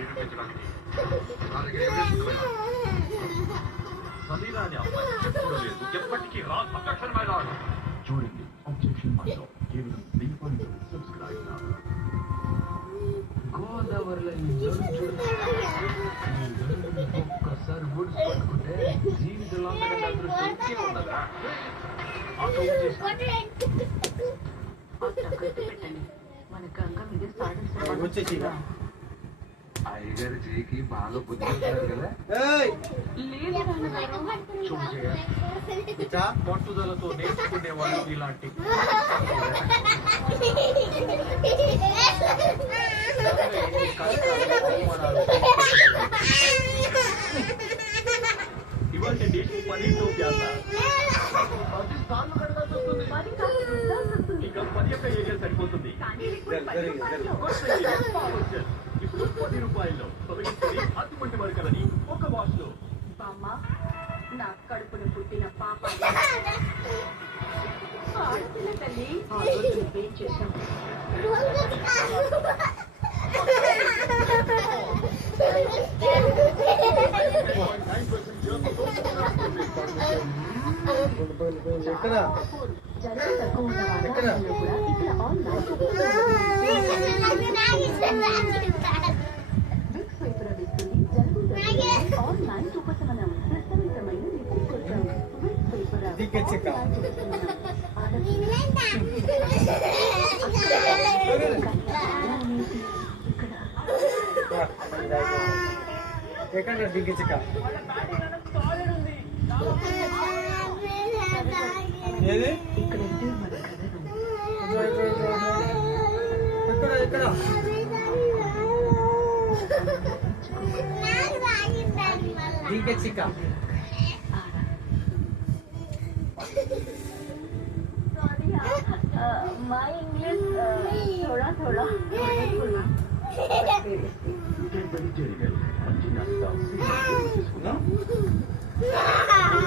నిరూపించడానికి నా దగ్గర ఎవిడెన్స్ ఉంది మేడం. సమీరా అనే అమ్మాయి ఎప్పుడు లేదు, ఎప్పటికీ రాదు. Objection my lord. చూడండి, అబ్జెక్షన్ మై లార్డ్. కేవలం 1000 సబ్స్క్రైబ్ నా గోదావరిలో ఒక్కసారి ఓడిసి పట్టుకుంటే జీవితంలో అంతకంటే అదృష్టం ఇంకే ఉండదా? అయ్యగారి చేయికి బాగా బుద్ధి కదా. పట్టుదలతో నేర్చుకునే వాళ్ళు ఇలాంటి ఇవాళ నీకు పని ఇక 10 ఏరియా సరిపోతుంది. ఇప్పుడు 10 రూపాయల్లో అటువంటి వరకలని ఒక వాష్లో. బామ్మ, నా కడుపును పుట్టిన పాప ఆడపిల్ల తల్లి. ఆ రోజు ఏం చేశాం? జలుబు తక్కువ ఉన్న వాతావరణంలో కూడా ఇక్కడ ఆన్లైన్ విక్స్ వైపురం ఇస్తుంది. జలుబు ఆన్లైన్ ఉపశమనం. ప్రసవితమైన లిక్విడ్ కోసం విక్స్ వైపురం ఎక్కడ దిగ్గచిక ఏది ఇక్కడ ఎక్కడ దిగ్గచిక my English थोड़ा थोड़ा జరిగారు మంచి నష్టం